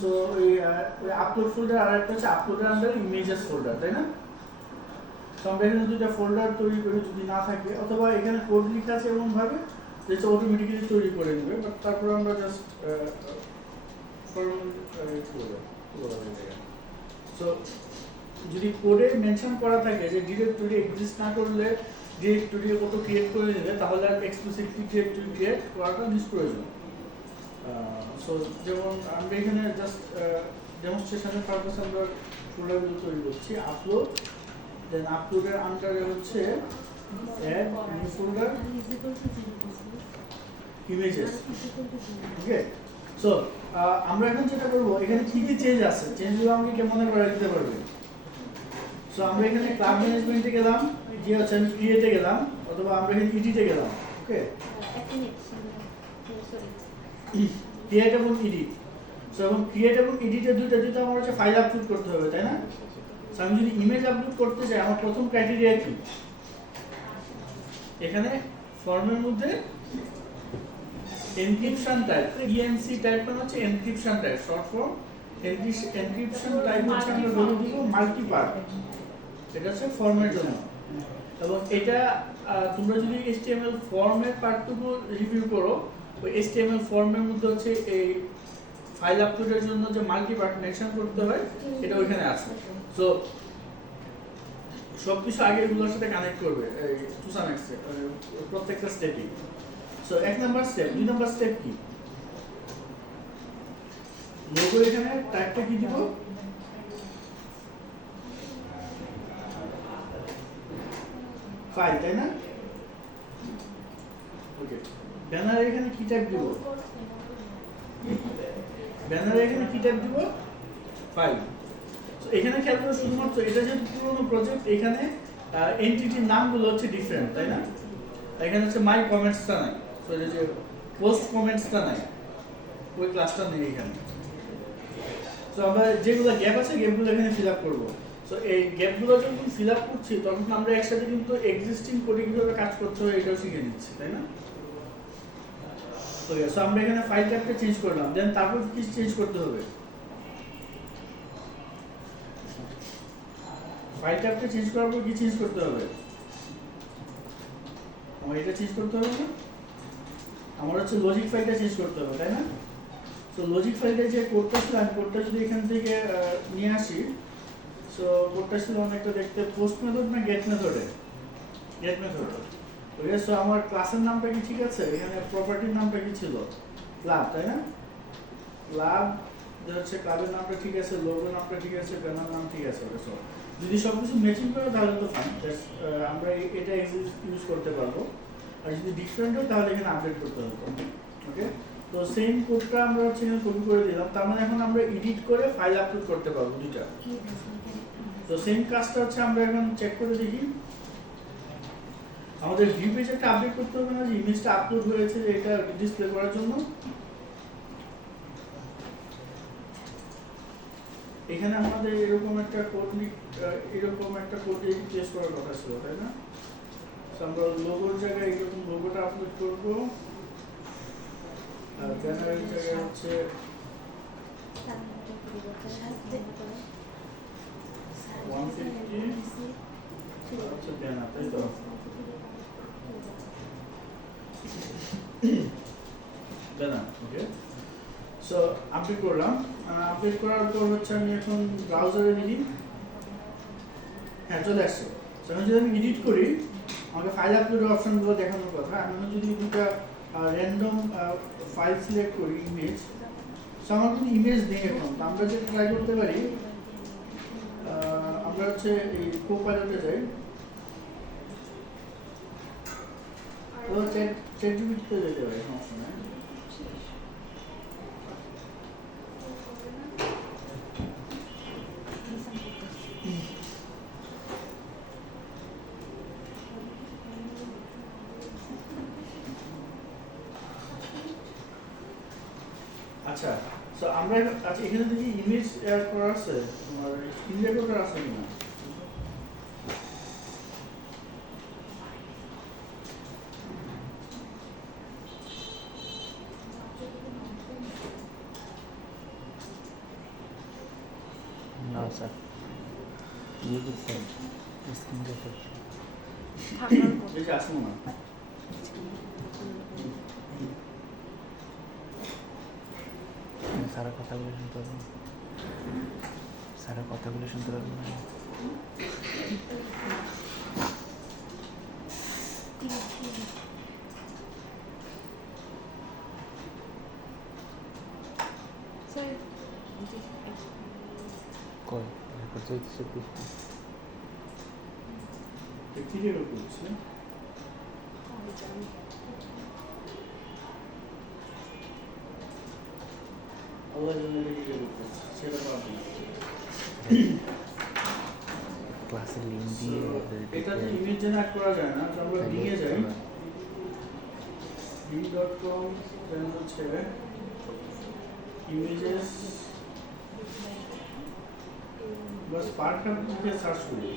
So ওই upload folder আর একটা হচ্ছে আপলোডের আন্ডারে ইমেজেস ফোল্ডার, তাই না? তো আমরা এখানে দুইটা ফোল্ডার তৈরি করি, যদি না থাকে অথবা এখানে কোড লেখা আছে এমনভাবে যে অটোমেটিক্যালি তৈরি করে নেবে, বাট তারপর আমরা জাস্ট সো যদি কোডে মেনশন করা থাকে যে ডিরেক্টরি এক্সিস্ট না করলে ডিরেক্টরি অটো ক্রিয়েট করে দিলে, তাহলে আর এক্সপ্লিসিটলি ডিরেক্টরি ক্রিয়েট করাটা নিষ্প্রয়োজন। সো যেমন আমরা এখানে জাস্ট ডেমনস্ট্রেশনের পারপাস আমরা ফোল্ডারগুলো তৈরি করছি। আপলোড, দেন আপলোডের আন্ডারে হচ্ছে অ্যাড নিউ ফোল্ডার ইমেজেস। ওকে, সো আমরা এখন যেটা করবো, এখানে কি কি চেঞ্জ আছে, চেঞ্জগুলো আমাকে কেমন করে দিতে পারবে? সো আমরা এখানে ক্লাব ম্যানেজমেন্টে গেলাম, যে হচ্ছে আমি ক্রিয়েটে গেলাম, অথবা আমরা এখানে ইডিটে গেলাম। ওকে, ক্রিয়েট এবং এডিট। সো এবং ক্রিয়েট এবং এডিটের দুটো আমার হচ্ছে ফাইল আপলোড করতে হবে, তাই না? সো আমি যদি ইমেজ আপলোড করতে চাই, আমার প্রথম ক্রাইটেরিয়া কি? এখানে ফর্মের মধ্যে এনক্রিপশন টাইপ, ইএনসি টাইপ মানে হচ্ছে encryption type, short form. Encryption type হচ্ছে আমরা বলে দিব মাল্টিপার্ট, এটা হচ্ছে ফর্মের জন্য। এবং এটা তোমরা যদি HTML ফর্মের পার্টটুকু রিভিউ করো, ওই HTML ফর্মের মধ্যে হচ্ছে এই ফাইল আপলোডের জন্য যে মাল্টিপার্ট মেনশন করতে হয়, এটা ওইখানে আছে। সো সবকিছু আগে এগুলোর সাথে কানেক্ট করবে টু সাম এক্সটেন্ট, প্রত্যেকটা স্টেপই। So 1 number step. 2 number step কি? লোগো এখানে টাইপটা কি দিব? ফাইল, তাই না? ওকে, ব্যানার এখানে কি টাইপ দিব? ব্যানারে এখানে কি টাইপ দিব? ফাইল। সো এখানে খেয়াল করো, শুধুমাত্র এটা যেহেতু পুরোনো প্রজেক্ট, এখানে এন্টিটির নামগুলো হচ্ছে ডিফারেন্ট, তাই না? এখানে হচ্ছে মাই কমেন্টসটা নাই, সো এই যে পোস্ট কমেন্টসটা নাই, ওই ক্লাসটা নেই এখানে। সো আমরা যেগুলো গ্যাপ আছে, গ্যাপগুলো এখানে ফিল আপ করবো। সো এই গ্যাপগুলো যখন ফিল আপ করছি, তখন আমরা একসাথে কিন্তু এক্সিস্টিং কোডে কীভাবে কাজ করতে হয় এটাও শিখে নিচ্ছি, তাই না? তো আমরা এখানে ফাইল টাইপটা চেঞ্জ করলাম, দেন তারপর কি চেঞ্জ করতে হবে? ফাইল টাইপটা চেঞ্জ করার পর কি চেঞ্জ করতে হবে? আমার এটা চেঞ্জ করতে হবে না? আমার হচ্ছে লজিক ফাইলটা চেঞ্জ করতে হবে, তাই না? তো লজিক ফাইলটা যে কোডটা ছিল, আমি কোডটা যদি এখান থেকে নিয়ে আসি, সো কোডটা ছিল অনেকটা দেখতে পোস্ট মেথড না গেট মেথডে? Get method. ওকে, সো আমার ক্লাসের নামটা কি ঠিক আছে? এখানে প্রপার্টির নামটা কি ছিল? ক্লাব, তাই না? ক্লাব হচ্ছে, ক্লাবের নামটা ঠিক আছে, লোগো নামটা ঠিক আছে, ব্যানার নাম ঠিক আছে। ওকে, সো যদি সবকিছু ম্যাচিং করে তাহলে তো ফাইন, আমরা এটা ইউজ করতে পারবো। আর যদি ডিফারেন্ট হয় তাহলে এখানে আপডেট করতে হবে। ওকে, তো সেম কোডটা আমরা হচ্ছে এখানে কপি করে দিলাম, তার মানে এখন আমরা এডিট করে ফাইল আপলোড করতে পারবো দুইটা। তো সেম কাজটা হচ্ছে আমরা এখন চেক করে দেখি, আমাদের ভিউ পেজে একটা আপডেট করতে হবে না, যে ইমেজটা আপলোড হয়েছে, যে এটা ডিসপ্লে করার জন্য। এখানে আমাদের এরকম একটা কোড টেস্ট করার কথা ছিল, তাই না? সো আমরা লোগোর জায়গায় এরকম লোগোটা আপলোড করব, আর ব্যানারের জায়গায় হচ্ছে ব্যানার, তাই তো? ব্যানার। ওকে, সো আপডেট করলাম। আপডেট করার পর হচ্ছে আমি এখন ব্রাউজারে নিই। হ্যাঁ, চলে আসছে। সো এখন যদি আমি এডিট করি, আমাকে ফাইল আপলোডের অপশনগুলো দেখানোর কথা। আমি যদি দুটো র্যান্ডম ফাইল সিলেক্ট করি, ইমেজ, সো আমার কিন্তু ইমেজ নেই এখন। আমরা যেটা ট্রাই করতে পারি, আমরা হচ্ছে এই কোপাইলটে যাই, তো চ্যাটজিপিটিতে যেতে পারি, সমস্যা নেই। আচ্ছা, সো আমরা আচ্ছা এখানে দেখি ইমেজ অ্যাড করা আছে, তোমার স্ক্রিন রেকর্ডার আছে কিনা। স্যার ইয়ে করতে স্ক্রিন রেকর্ড এই যে আসুন না স্যারের কথাগুলো শুনতে পারবেন স্যারের কথাগুলো শুনতে পারবেন না কই রেকর্ড চলতেছে করতে কি রেকর্ড করছে আল্লাহ জানে এটা কি রেকর্ড করছে সেটা পারবো না ক্লাসের লিঙ্ক দিয়ে এটাতে ইমেজ জেনারেট করা যায় না তো আমরা লিখে যাই bing.com দেন হচ্ছে ইমেজেস বাস পার্ট লিখে সার্চ করি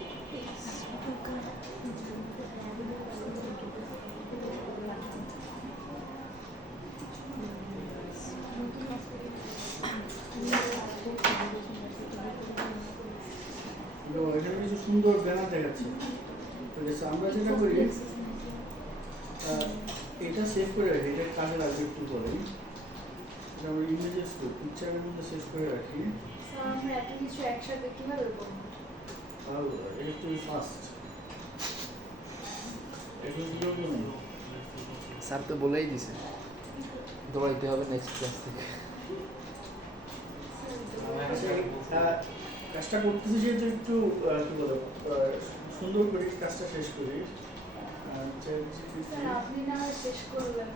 এখানে কিছু সুন্দর ব্যানার দেখাচ্ছে ঠিক আছে আমরা যেটা করি এটা সেভ করে রাখি এটা কাজে লাগবে একটু পরে আমরা ইমেজেস পিকচারের মধ্যে সেভ করে রাখি আমরা এত কিছু একসাথে কিভাবে করব আর এটা একটু ফাস্ট এখন কি করবো না স্যার তো বলেই দিছে দৌড়াইতে হবে নেক্সট ক্লাস থেকে কাজটা করতেছি যেহেতু একটু কি বলো সুন্দর করে কাজটা শেষ করি স্যার আপনি না হয় শেষ করবেন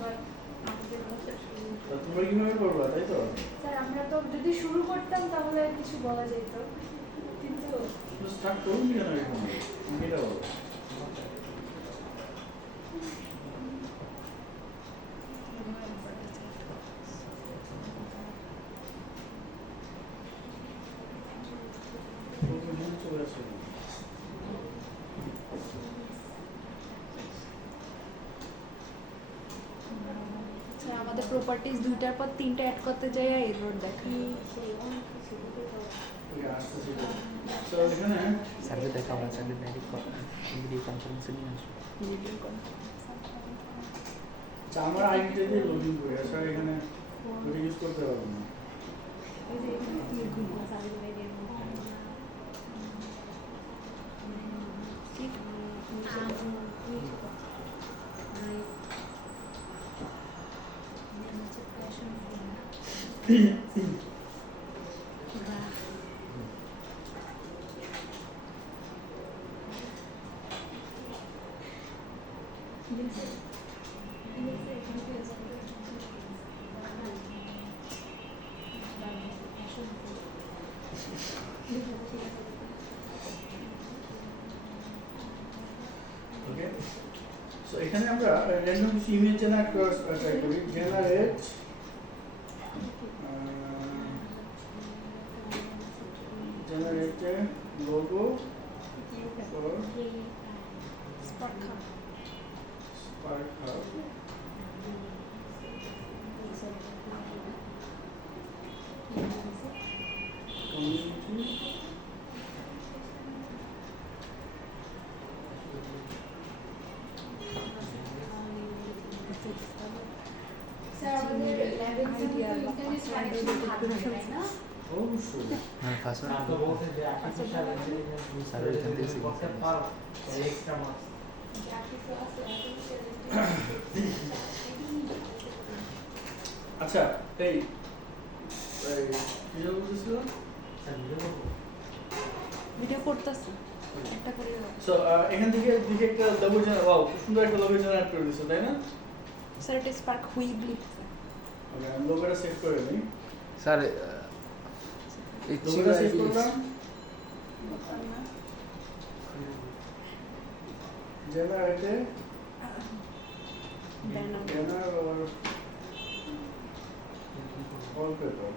বাট আমাদের শেষ করুন তোমরা কিভাবে করবা তাই তো স্যার আমরা তো যদি শুরু করতাম তাহলে কিছু বলা যেত কিন্তু স্টার্ট করুন কেন এখন এটা বলো চলে আসে স্যার আমাদের প্রপার্টিজ দুইটার পর তিনটা অ্যাড করতে যাই এরর দেখাই আসতেছি তো এখানে স্যারকে দেখা হবে স্যারকে ডাইরেক্ট ভিডিও কনফারেন্সে নিয়ে আসবো আমার আইডিটা দিয়ে লগ ইন করি আসলে এখানে ওটা ইউজ করতে পারবো না ওকে সো এখানে আমরা র্যান্ডম কিছু ইমেজ জেনারেট করার ট্রাই করি generate generate logo for spot খাপ Spark Hub community স্যার আমাদের ল্যাবের জন্য ইন্টারনেট কানেকশন থাকবে তাই না অবশ্যই হ্যাঁ পাসওয়ার্ড স্যারের এখান থেকে সিগনেচার আচ্ছা এই কি বলতেছিল ভিডিও করতেছি একটা করে সো এখান থেকে দিকে একটা লোগো জেনারেট ওয়াও খুব সুন্দর একটা লোগো জেনারেট করে দিছো তাই না স্যার এটা স্পার্ক হুইবলি ওকে আমি লোগোটা সেভ করে নিই স্যার লোগোটা সেভ করলাম জেনারেটে ব্যানার और wallpaper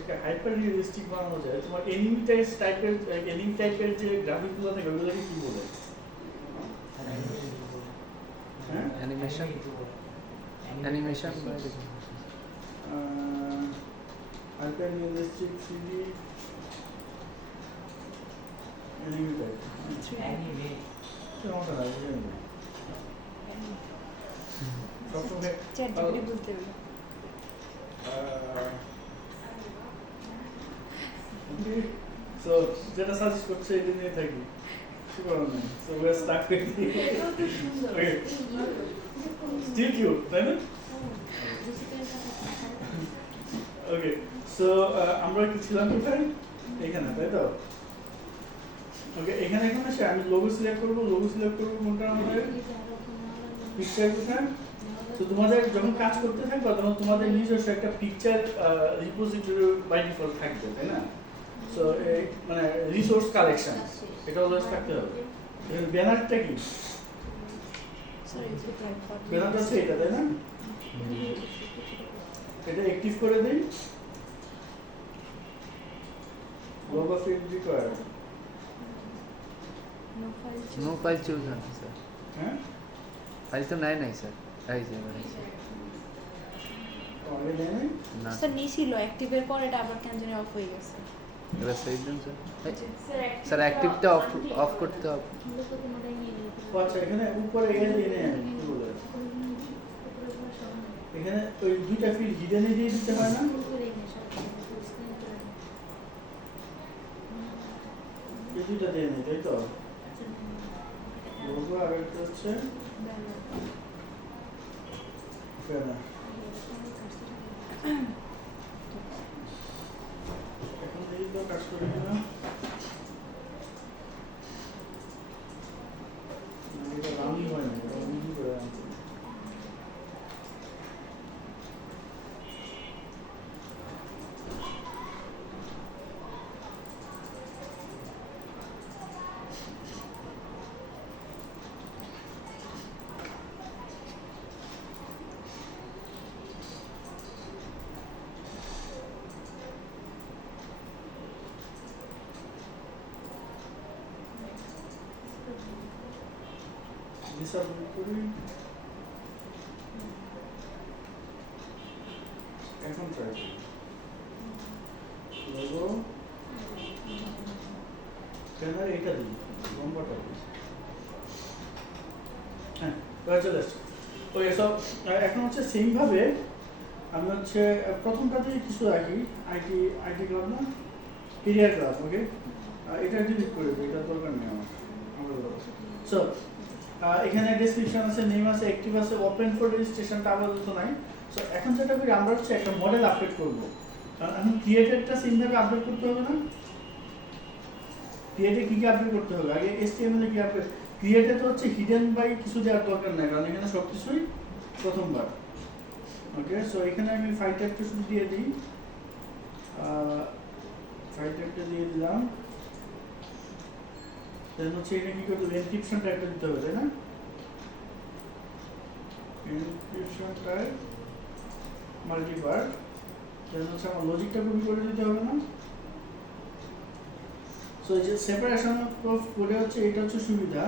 একটা হাইপার রিয়েলিস্টিক বানানো যায় তোমার এনিমি টাইপের যে গ্রাফিকগুলো থাকে ওগুলোকে কি বলে হ্যাঁ animation animation archive realistic 3D animated কেমন লাগে সবসময় চ্যাট জিপিটি বুঝতে পারবে। সো যেটা সাজেস্ট করছে এটা নিয়ে থাকি কি করার নেই so we are stuck with okay still cute তাই না ওকে সো আমরা কি ছিলাম কোথায় এখানে তাই তো ওকে এখানে এখন আসে আমি লোগো সিলেক্ট করব কোনটা আমাদের পিকচার কোথায় তো তোমাদের যখন কাজ করতে থাকবে তখন তোমাদের নিজস্ব একটা পিকচার রিপোজিটরি বাই ডিফল্ট থাকবে তাই না সো মানে রিসোর্স কালেকশন এটা অলওয়েজ থাকতে হবে এখানে ব্যানারটা কি ব্যানারটা হচ্ছে এটা তাই না এটা অ্যাক্টিভ করে দিই logo field required no file choose না স্যার হ্যাঁ ফাইল তো নাই স্যার এই যে আগে দেয় নাই না স্যার নিছিল অ্যাক্টিভের পর এটা আবার কেন জানি অফ হয়ে গেছে। এবার সেভ দেন স্যার স্যার অ্যাক্টিভটা অফ করতে হবে ও আচ্ছা এখানে উপরে এখানে কি বলে এখানে ওই দুইটা ফিল্ড হিডেনে দিয়ে দিতে হয় না এই দুইটা দিয়ে নেই তাই তো লোগো আর একটা হচ্ছে ব্যানার এখন দেখি তো কাজ করে কিনা এটা রাউন্ড হয় না এটা রাউন্ড করে আনতে ডিসেবল করি এখন ট্রাই করি লোগো ব্যানার এটা দিই লম্বাটা হ্যাঁ চলে আসছে ওকে সব এখন হচ্ছে সেম ভাবে আমি হচ্ছে প্রথমটাতে কিছু রাখি আইটি ক্লাব না কেরিয়ার ক্লাব ওকে এটা ডিলিট করে দিই এটা দরকার নেই আমার সো এখানে ডেসক্রিপশন আছে নেম আছে অ্যাক্টিভ আছে ওপেন ফর রেজিস্ট্রেশনটা আপাতত নাই সো এখন যেটা করি আমরা হচ্ছে একটা মডেল আপডেট করব কারণ এখন ক্রিয়েটেডটা সিনভাবে আপডেট করতে হবে না ক্রিয়েটে কি আপডেট করতে হবে আগে এসটিএমএল এ কি আপডেট ক্রিয়েটে তো হচ্ছে হিডেন বাই কিছু দেওয়ার দরকার নাই কারণ এখানে সবকিছুই প্রথমবার ওকে সো এখানে আমি ফাইল টাইপটা শুধু দিয়ে দিই ফাইল টাইপটা দিয়ে দিলাম দেন হচ্ছে এটা কি করতে হবে এনক্রিপশন টাইপটা দিতে হবে তাই না এনক্রিপশন টাইপ মাল্টিপার্ট দেন হচ্ছে আমার লজিকটা কপি করে দিতে হবে না সো এই যে সেপারেশন অফ কোডে হচ্ছে এটা হচ্ছে সুবিধা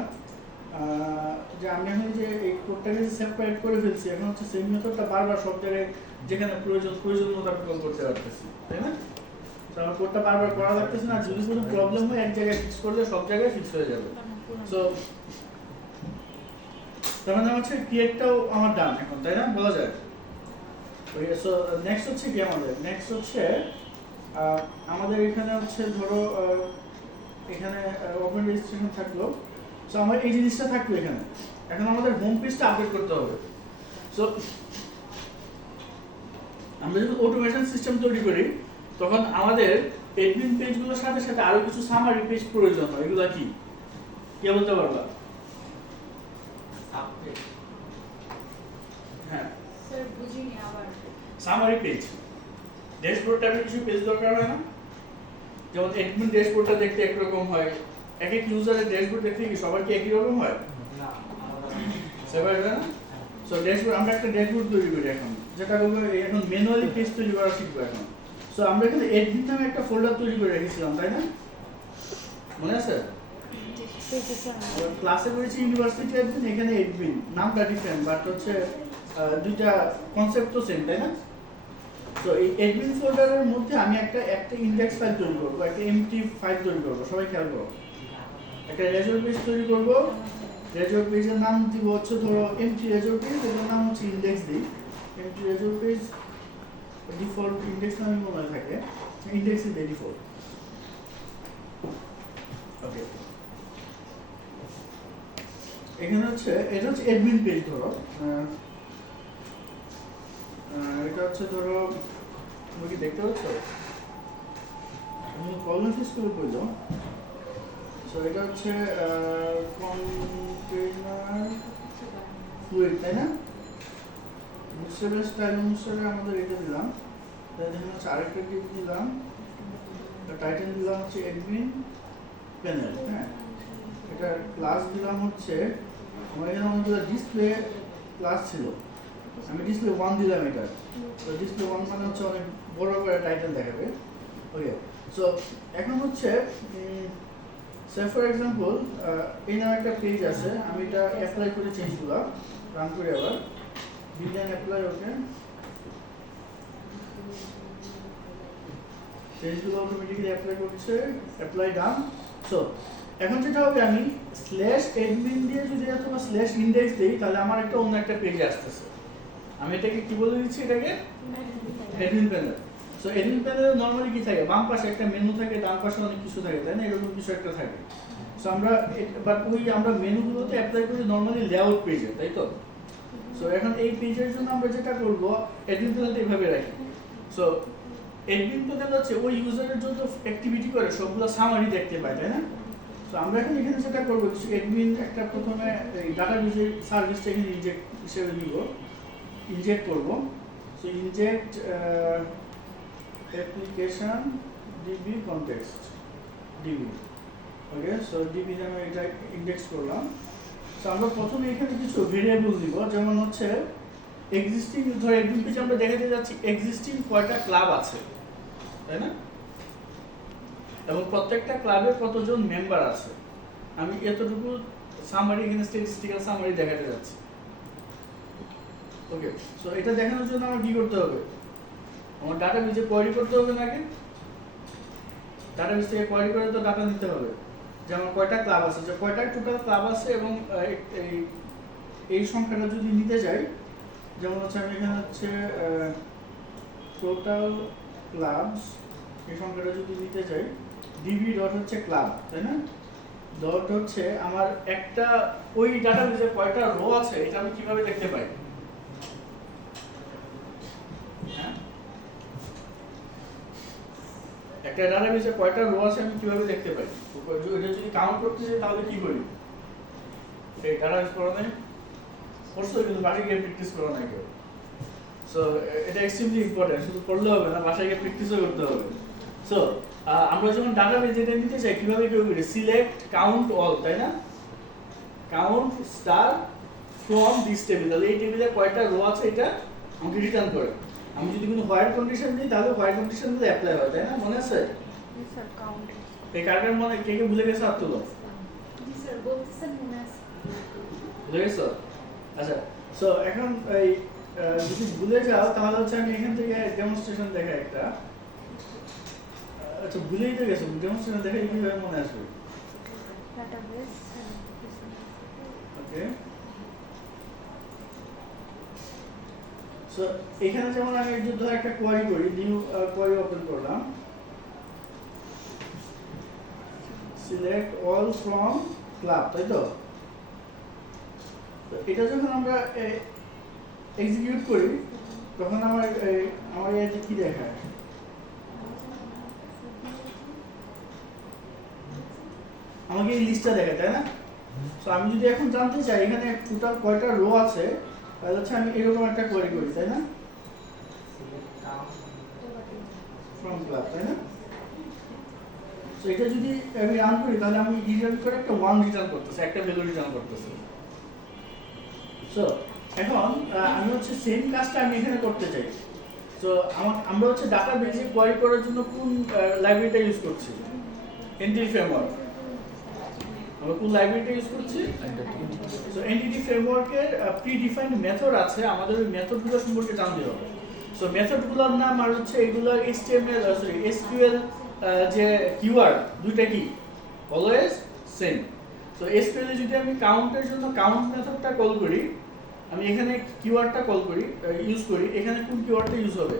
যে আমি এখন যে এই কোডটাকে সেপারেট করে ফেলছি এখন হচ্ছে সেম মেথডটা বারবার সব জায়গায় যেখানে প্রয়োজন মোতাবেক কল করতে পারতেছি তাই না তো আমার কোডটা বারবার করা লাগতেছে না যদি কোনো প্রবলেম হয় এক জায়গায় ফিক্স করলে সব জায়গায় ফিক্স হয়ে যাবে সো তার মানে হচ্ছে ক্রিয়েটটাও আমার ডান এখন তাই না বলা যায় ওকে সো নেক্সট হচ্ছে কি আমাদের নেক্সট হচ্ছে আমাদের এখানে হচ্ছে ধরো এখানে ওপেন রেজিস্ট্রেশন থাকলো সো আমার এই জিনিসটা থাকলো এখানে এখন আমাদের হোম পেজটা আপডেট করতে হবে সো আমরা যখন অটোমেশন সিস্টেম তৈরি করি তখন আমাদের অ্যাডমিন পেজগুলোর সাথে সাথে আরো কিছু সামারি পেজ প্রয়োজন হয় এগুলা কি কে বলতে পারবা হ্যাঁ স্যার বুঝিনি আবার সামারি পেজ ড্যাশবোর্ড টাইপের কিছু পেজ দরকার হয় না যেমন অ্যাডমিন ড্যাশবোর্ডটা দেখতে একরকম হয় এক এক ইউজারের ড্যাশবোর্ড দেখতে কি সবার কি একই রকম হয় না সেভাবে না সো ড্যাশবোর্ড আমরা একটা ড্যাশবোর্ড তৈরি করি এখন যেটা হলো এখন ম্যানুয়ালি পেজ তৈরি করা শিখবো এখন সো আমরা এখানে অ্যাডমিন নামে একটা ফোল্ডার তৈরি করে রেখেছিলাম তাই না মনে আছে ক্লাসে রয়েছে ইউনিভার্সিটি অ্যাডমিন, এখানে অ্যাডমিন, নামটা ডিফারেন্ট বাট হচ্ছে দুইটা কনসেপ্ট তো সেম, তাই না? তো এই অ্যাডমিন ফোল্ডারের মধ্যে আমি একটা ইন্ডেক্স ফাইল তৈরি করবো, একটা এমটি ফাইল তৈরি করবো, সবাই খেয়াল করো। একটা রেজর পেজ তৈরি করবো, রেজর পেজের নাম দিব হচ্ছে ধরো এমটি রেজর পেজ, এটার নাম হচ্ছে ইন্ডেক্স দিই, empty razor page default index নামে মনে হয় থাকে, ইন্ডেক্স দিই ডিফল্ট। ওকে, এখানে হচ্ছে এটা হচ্ছে অ্যাডমিন পেজ ধরো, এটা হচ্ছে ধরো তুমি কি দেখতে পাচ্ছ? আমি প্রবলেম ফেস করে বললো। সো এটা হচ্ছে কন্টেইনার ফ্লুইড, তাই না? বুটস্ট্র্যাপের স্টাইল অনুসারে আমাদের এটা দিলাম, তাহলে হচ্ছে আরেকটা ডিপ দিলাম, টাইটেল দিলাম হচ্ছে অ্যাডমিন প্যানেল, হ্যাঁ। এটা ক্লাস দিলাম হচ্ছে, আমার এখানে অনেকগুলো ডিসপ্লে ক্লাস ছিল, আমি ডিসপ্লে 1 দিলাম এটা। তো ডিসপ্লে 1 মানে হচ্ছে অনেক বড় করে টাইটেল দেখাবে। ওকে, সো এখন হচ্ছে সে ফর এক্সাম্পল এই নামে একটা পেজ আছে, আমি এটা অ্যাপ্লাই করে চেঞ্জ করলাম, রান করে আবার ডিজাইন অ্যাপ্লাই, ওকে চেঞ্জগুলো অটোমেটিক্যালি অ্যাপ্লাই করছে, অ্যাপ্লাই ডান। সো এখন যেটা হবে, আমি স্ল্যাশ অ্যাডমিন দিয়ে যদি অথবা স্ল্যাশ ইন্ডেক্স দিই, তাহলে আমার একটা অন্য একটা পেজে আসতেছে। আমি এটাকে কি বলে দিচ্ছি, এটাকে অ্যাডমিন প্যানেল। সো অ্যাডমিন প্যানেলে নরমালি কি থাকে, বাম পাশে একটা মেনু থাকে, ডান পাশে অনেক কিছু থাকে, তাই না? এরকম কিছু একটা থাকে। সো আমরা বাট আমরা মেনুগুলোতে অ্যাপ্লাই করি নরমালি লেআউট পেজে, তাই তো? সো এখন এই পেজের জন্য আমরা যেটা করব, অ্যাডমিন প্যানেলটা এইভাবে রাখি। সো অ্যাডমিন প্যানেল হচ্ছে ওই ইউজারের যত অ্যাক্টিভিটি করে সবগুলো সামারি দেখতে পায়, তাই না? তো আমরা এখন এখানে যেটা করবো, অ্যাডমিন একটা প্রথমে এই ডাটাবেজের সার্ভিসটা এখানে ইনজেক্ট হিসেবে নিব, ইনজেক্ট করব। So inject application DB context DB, okay. So DB আমি এটা ইনডেক্স করলাম। সো আমরা প্রথমে এখানে কিছু ভেরিয়েবল দিব, যেমন হচ্ছে এক্সিস্টিং, ধর অ্যাডমিন পেজে আমরা দেখাতে যাচ্ছি এক্সিস্টিং কয়টা ক্লাব আছে, তাই না? এবং প্রত্যেকটা ক্লাবের কতজন মেম্বার আছে, আমি এতটুকু সামারি এখানে স্ট্যাটিস্টিক্যাল সামারি দেখাতে যাচ্ছি। ওকে, সো এটা দেখানোর জন্য আমার কি করতে হবে, আমার ডাটাবেজে কোয়েরি করতে হবে নাকি? ডাটাবেজ থেকে কোয়েরি করে তো ডাটা নিতে হবে, যে আমার কয়টা ক্লাব আছে, যে কয়টা টোটাল ক্লাব আছে, এবং এই সংখ্যাটা যদি নিতে যাই, যেমন হচ্ছে আমি এখানে হচ্ছে টোটাল ক্লাবস, এই সংখ্যাটা যদি নিতে যাই, ডিবি ডট হচ্ছে ক্লাব, তাই না? ডট হচ্ছে আমার একটা ওই ডাটাবেজে কয়টা রো আছে, এটা আমি কিভাবে দেখতে পাই? হ্যাঁ, একটা ডাটাবেজে কয়টা রো আছে আমি কিভাবে দেখতে পাই? এটা যদি কাউন্ট করতে চাই তাহলে কি করি? এই ডাটাবেজ পড়া নাই করছো, কিন্তু বাসায় গিয়ে প্র্যাকটিস করা নাই কেউ। সো এটা এক্সট্রিমলি ইম্পর্টেন্ট, শুধু পড়লে হবে না, বাসায় গিয়ে প্র্যাকটিসও করতে হবে। সো আমরা যখন ডাটাবেজ এটা নিতে চাই কিভাবে কি করি? সিলেক্ট কাউন্ট অল, তাই না? Count star from this table, তাহলে এই টেবিলে কয়টা রো আছে এটা আমাকে রিটার্ন করে। আমি যদি কোনো হোয়াইট কন্ডিশন দিই তাহলে হোয়াইট কন্ডিশন দিলে অ্যাপ্লাই হয়, তাই না? মনে আছে? স্যার কাউন্ট, এই কার্ডের মনে কে কে ভুলে গেছে হাত তুলো। জি স্যার বলতেছেন মনে আছে। ভুলে গেছো? আচ্ছা, সো এখন এই যদি ভুলে যাও তাহলে হচ্ছে আমি এখান থেকে ডেমনস্ট্রেশন দেখাই একটা। আচ্ছা, ভুলেই তো গেছো, ডেমনস্ট্রেশন দেখাই কিভাবে মনে আসবে? ডাটাবেস, ওকে, সো এখানে যেমন আমি যদি একটা কোয়ারি করি, নিউ কোয়ারি ওপেন করলাম, সিলেক্ট অল ফ্রম ক্লাব, তাই তো? এটা যখন আমরা এক্সিকিউট করি তখন আমার এতে কি দেখায়? আমাকে এই লিস্টটা দেখায়, তাই না? সো আমি যদি এখন জানতে চাই এখানে টোটাল কয়টা রো আছে, তাহলে হচ্ছে আমি এরকম একটা কোয়েরি করি, তাই না? ফ্রম ক্লাব, তাই না? সো এটা যদি আমি রান করি তাহলে আমি রিটার্ন করে একটা 1 রিটার্ন করতেছে, একটা ভ্যালু রিটার্ন করতেছে। সো এখন আমি হচ্ছে সেম কাজটা আমি এখানে করতে চাই। সো আমরা হচ্ছে ডাটাবেজে কোয়েরি করার জন্য কোন লাইব্রেরিটা ইউজ করছি? Entity framework. আমরা কোন লাইব্রেরিটা ইউজ করছি? সো এনটিটি ফ্রেমওয়ার্কের প্রি ডিফাইন্ড মেথড আছে, আমাদের ওই মেথডগুলো সম্পর্কে জানতে হবে। সো মেথডগুলোর নাম আর হচ্ছে এগুলোর এসকিউএল যে কিওয়ার্ড দুইটা কি অলওয়েজ সেম। সো এসকিউএল এ যদি আমি কাউন্টের জন্য কাউন্ট মেথডটা কল করি, আমি এখানে কিওয়ার্ডটা কল করি ইউজ করি, এখানে কোন কিওয়ার্ডটা ইউজ হবে?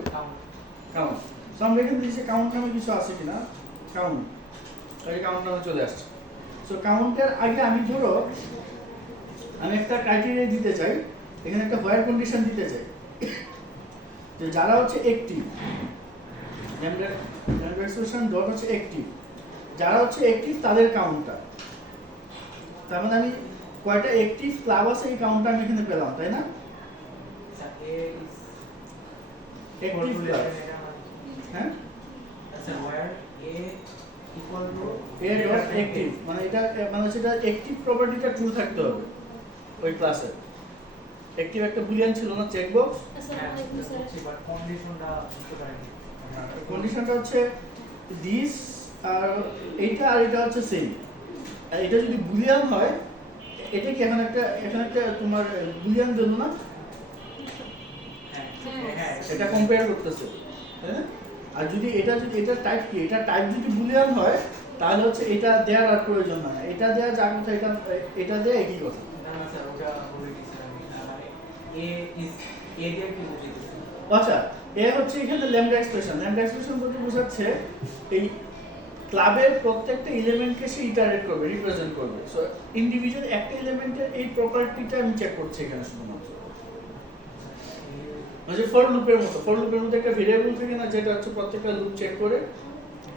কাউন্ট। সো আমরা এখানে দেখি কাউন্ট নামে কিছু আছে কিনা, কাউন্ট, এই কাউন্ট নামে চলে আসছে। সো কাউন্টের আগে আমি ধরো আমি একটা ক্রাইটেরিয়া দিতে চাই, এখানে একটা হোয়ার কন্ডিশন দিতে চাই যে যারা হচ্ছে অ্যাক্টিভ, ল্যাম্বডা এক্সপ্রেশন ডট হচ্ছে অ্যাক্টিভ, যারা হচ্ছে অ্যাক্টিভ তাদের কাউন্টটা, তার মানে আমি কয়টা অ্যাক্টিভ ক্লাব আছে এই কাউন্টটা আমি এখানে পেলাম, তাই না? অ্যাক্টিভ ক্লাব, হ্যাঁ এ ডট অ্যাক্টিভ মানে এটা মানে সেটা অ্যাক্টিভ প্রপার্টিটা ট্রু থাকতে হবে ওই ক্লাসে। অ্যাক্টিভ একটা বুলিয়ান ছিল না চেকবক্স, কন্ডিশনটা হচ্ছে দিস আর এইটা আর এটা হচ্ছে সেম। আর এটা যদি বুলিয়ান হয়, এটা কি এখানে একটা তোমার বুলিয়ান দিল না, এটা কম্পেয়ার করতেছে, তাই না? আর যদি এটা টাইপ কি, এটা টাইপ যদি বুলিয়ান হয় তাহলে হচ্ছে এটা দেওয়ার আর প্রয়োজন না, এটা দেওয়া যা কথা এটা দেয়া একই কথা। আচ্ছা, এ হচ্ছে এখানে ল্যাম্বডা এক্সপ্রেশন। ল্যাম্বডা এক্সপ্রেশন বলতে বোঝাচ্ছে এই ক্লাবের প্রত্যেকটা এলিমেন্টকে সে ইটারেট করবে, রিপ্রেজেন্ট করবে। সো ইন্ডিভিজুয়াল একটা এলিমেন্টের এই প্রপার্টিটা আমি চেক করছি এখানে শুধুমাত্র। মানে ফর লুপের মধ্যে একটা ভেরিয়েবল থাকে না যেটা হচ্ছে প্রত্যেকটা লুপ চেক করে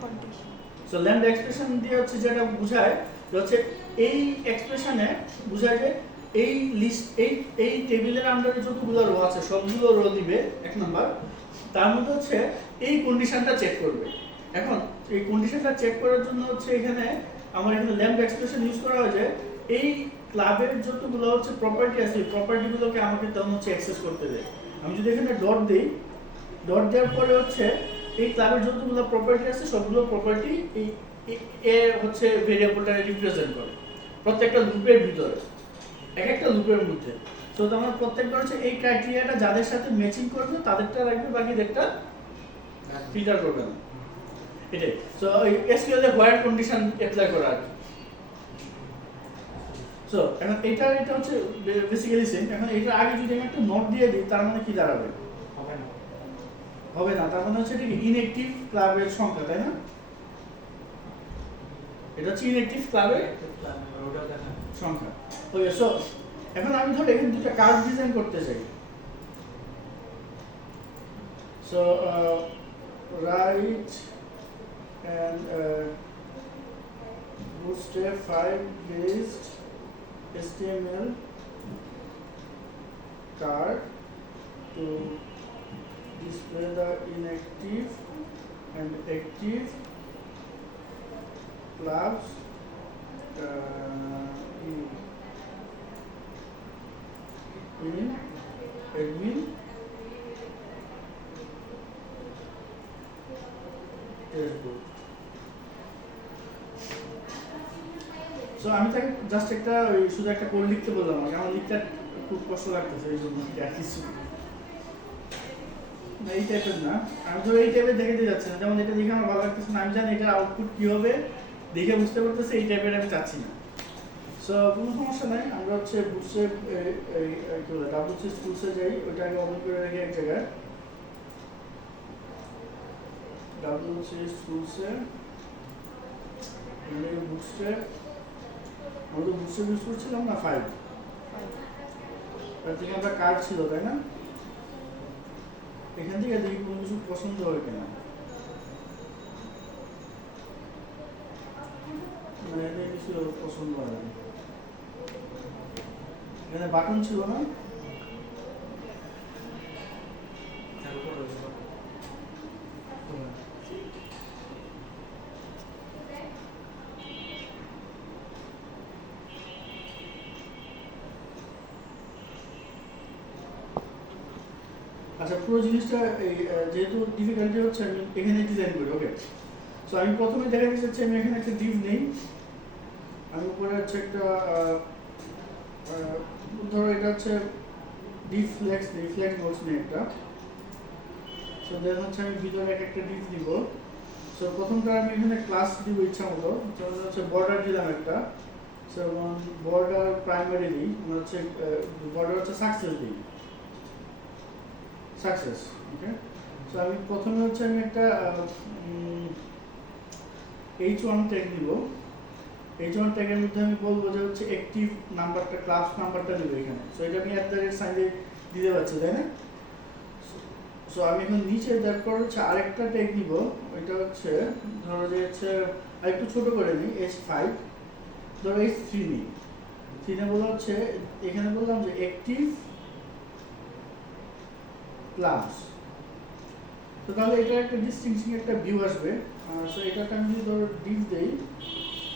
কন্ডিশন। সো ল্যাম্বডা এক্সপ্রেশন দিয়ে হচ্ছে যেটা বোঝায় যে হচ্ছে এই এক্সপ্রেশনে বোঝায় যে এই লিস্ট এই টেবিলের আন্ডারে যতগুলো রো আছে সবগুলো রো দিবে এক নাম্বার, তার মধ্যে হচ্ছে এই কন্ডিশনটা চেক করবে। এখন এই কন্ডিশনটা চেক করার জন্য হচ্ছে এখানে আমার এখানে ল্যাম্বডা এক্সপ্রেশন ইউজ করা হয় যে এই ক্লাবের যতগুলো হচ্ছে প্রপার্টি আছে এই প্রপার্টিগুলোকে আমাকে তখন হচ্ছে অ্যাক্সেস করতে দেয়। আমি যদি এখানে ডট দিই, ডট দেওয়ার পরে হচ্ছে এই ক্লাবের যতগুলো প্রপার্টি আছে সবগুলো প্রপার্টি এই এ হচ্ছে ভেরিয়েবলটা রিপ্রেজেন্ট করে প্রত্যেকটা লুপের ভিতরে, এক একটা লুপের মধ্যে। তো তোমার প্রত্যেকটা হচ্ছে এই ক্রাইটেরিয়াটা যাদের সাথে ম্যাচিং করবে তাদেরটা রাখবে, বাকিদেরটা ফিল্টার করবে না, এটাই। সো এই SQL a while condition apply করা আর কি। সো এখন এটা হচ্ছে বেসিক্যালি সেম। এখন এটার আগে যদি আমি একটা নোট দিয়ে দিই তার মানে কি দাঁড়াবে? হবে না, তার মানে হচ্ছে এটা কি ইনঅ্যাক্টিভ ক্লাবের সংখ্যা, তাই না? এটা হচ্ছে ইনঅ্যাক্টিভ ক্লাবের সংখ্যা। ওকে, সো এখন আমি ধর এখানে দুটো কার্ড ডিজাইন করতে চাই। So right and bootstrap 5 based HTML card to display the inactive and active clubs in admin dashboard. So আমি তাকে জাস্ট একটা শুধু একটা কোড লিখতে বললাম, আমার লিখতে খুব কষ্ট লাগতেছে এই জন্য আর কিছু না, এই টাইপের না। আমি তো এই টাইপের দেখাতে যাচ্ছি না, যেমন এটা দেখে আমার ভালো লাগতেছে না, আমি জানি এটার আউটপুট কি হবে দেখে বুঝতে পারতেছে, এই টাইপের আমি চাচ্ছি না। সো কোনো সমস্যা নাই, আমরা হচ্ছে বুটস্ট্র্যাপ কি বলে ডাব্লিউসি টুলসে যাই, ওইটা আগে ওপেন করে রাখি এক জায়গায়। ডাব্লিউসি টুলসে বুটস্ট্র্যাপ, আমরা তো বুটস্ট্র্যাপ ইউজ করছিলাম না 5, তার থেকে আমরা কার্ড ছিল, তাই না? এখান থেকে দেখি কোনো কিছু পছন্দ হয় কিনা, মানে এখানে কিছু পছন্দ হয় না। এখানে বাটন ছিল না, আচ্ছা পুরো জিনিসটা এই যেহেতু ডিফিকাল্টি হচ্ছে আমি এখানে ডিজাইন করি। ওকে, সো আমি প্রথমে দেখাতে চাচ্ছি আমি এখানে একটা ডিভ নেই, আমি উপরে হচ্ছে একটা ধরো এটা হচ্ছে রিফ্লেক্স বলছি না একটা। সো দেন হচ্ছে আমি ভিতরে একটা ডিফ দিব। সো প্রথমটা আমি এখানে ক্লাস দিব ইচ্ছা মতো, হচ্ছে বর্ডার দিলাম একটা। সো বর্ডার প্রাইমারি দিই, হচ্ছে বর্ডার হচ্ছে সাকসেস দিই, সাকসেস। ওকে, সো আমি প্রথমে হচ্ছে আমি একটা H1 ট্যাগ দিব। H1 ট্যাগের মধ্যে আমি বলবো যে হচ্ছে অ্যাক্টিভ নাম্বারটা, ক্লাস নাম্বারটা দিব এখানে। সো এটা আমি @ সাইন দিতে পারছি, তাই না? সো আমি এখন নিচে তারপর হচ্ছে আরেকটা ট্যাগ দিব, ওইটা হচ্ছে ধরো যে হচ্ছে আরেকটু ছোট করে নিই, H5, ধরো H3 নিই। 3 বলা হচ্ছে এখানে বললাম যে অ্যাক্টিভ ক্লাস। তো তাহলে এটা একটা ডিস্টিংশন, একটা ভিউ আসবে। সো এটাকে আমি যদি ধরো ডিভ দেই,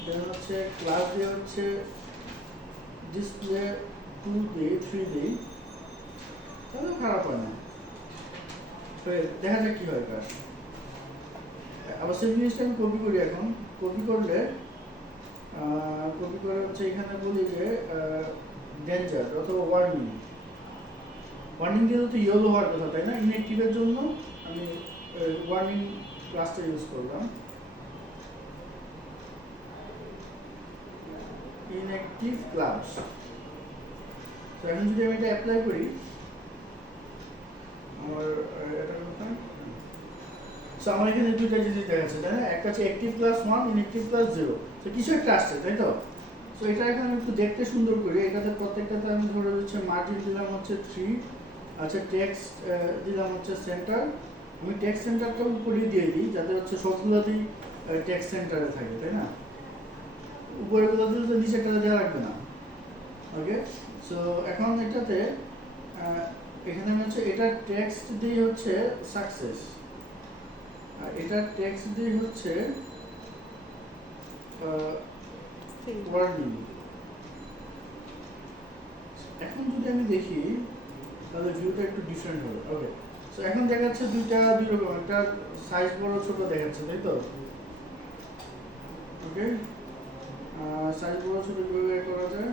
দেন হচ্ছে ক্লাস দিয়ে হচ্ছে ডিসপ্লে 2 দিই, 3 দিই, তাহলে খারাপ হয় না। দেখা যাক কি হয় কাজ। আবার সেই জিনিসটা আমি কপি করি এখন। কপি করলে কপি করে হচ্ছে এখানে বলি যে ডেঞ্জার অথবা ওয়ার্নিং। ওয়ার্নিং দিলে তো ইয়েলো হওয়ার কথা, তাই না? ইনঅ্যাক্টিভের জন্য আমি ওয়ার্নিং ক্লাসটা ইউজ করলাম, ইনঅ্যাক্টিভ ক্লাস। তো এখন যদি আমি এটা অ্যাপ্লাই করি, আমার এটা কোথায়? সো আমার এখানে দুইটা জিনিস দেখাচ্ছে, তাই না? একটা হচ্ছে অ্যাক্টিভ ক্লাস 1, ইনঅ্যাক্টিভ ক্লাস 0। তো কিছু একটা আসছে, তাই তো? সো এটা এখন আমি একটু দেখতে সুন্দর করি। এটাতে প্রত্যেকটাতে আমি ধরে হচ্ছে মার্জিন দিলাম হচ্ছে 3, আচ্ছা টেক্সট দিলাম হচ্ছে সেন্টার। আমি টেক্সট সেন্টারটা উপরেই দিয়ে দিই, যাতে হচ্ছে সবগুলোতেই টেক্সট সেন্টারে থাকে, তাই না? উপরে গুলো দিলে তো নিচেরটা দেওয়া লাগবে না। ওকে, সো এখন এটাতে এখানে আমি হচ্ছে এটা টেক্সট দিয়ে হচ্ছে সাকসেস, আর এটা টেক্সট দিয়ে হচ্ছে ওয়ার্নিং। এখন যদি আমি দেখি তাহলে ভিউটা একটু ডিফারেন্ট হবে। ওকে, সো এখন দেখাচ্ছে দুই রকম, একটা সাইজ বড় ছোট দেখাচ্ছে, তাই তো? ওকে, সাইজ বড় ছোট কিভাবে করা যায়?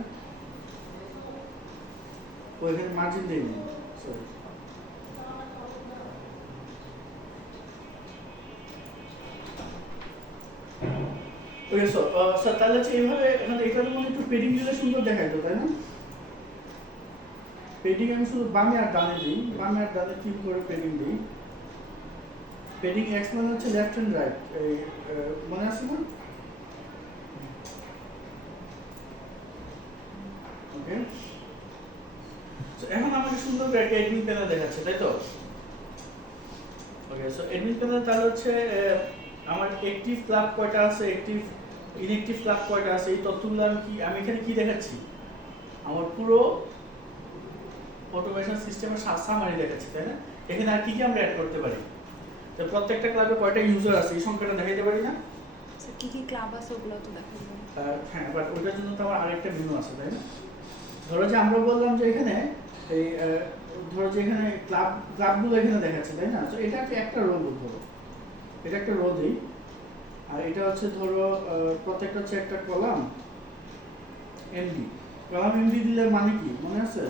এখানে মার্জিন দেইনি, সরি। ওকে, সো স্যার তাহলে হচ্ছে এইভাবে এখন এটার মধ্যে একটু পেডিং দিলে সুন্দর দেখায় তো, তাই না? পেডিং আমি শুধু বামে আর ডানে দিই, বামে আর ডানে 3 করে পেডিং দিই। পেডিং এক্স মানে হচ্ছে লেফট এন্ড রাইট, এই মনে আছে না? ওকে, সো এখন আমাকে সুন্দর করে একটা অ্যাডমিন প্যানেল দেখাচ্ছে, তাই তো? ওকে, সো অ্যাডমিন প্যানেল তাহলে হচ্ছে আমার অ্যাক্টিভ ক্লাব কয়টা আছে, অ্যাক্টিভ ইনঅ্যাক্টিভ ক্লাব কয়টা আছে, এই তথ্যগুলো আমি এখানে কি দেখাচ্ছি? আমার পুরো অটোমেশন সিস্টেমের সামারি দেখাচ্ছি, তাই না? এখানে আর কি কি আমরা অ্যাড করতে পারি? তো প্রত্যেকটা ক্লাবে কয়টা ইউজার আছে এই সংখ্যাটা দেখাইতে পারি না? স্যার কি কি ক্লাব আছে ওগুলো তো দেখাবো। হ্যাঁ, বাট ওটার জন্য তো আমার আরেকটা মেনু আছে, তাই না? ধরো যে আমরা বললাম যে এখানে এই ধরো যে এখানে ক্লাবগুলো এখানে দেখাচ্ছে, তাই না? তো এটা একটা রো ধরো, এটা একটা রো দিই, আর এটা হচ্ছে ধরো প্রত্যেকটা হচ্ছে একটা কলাম এমডি। কলাম এমডি দিলে মানে কি মনে আছে?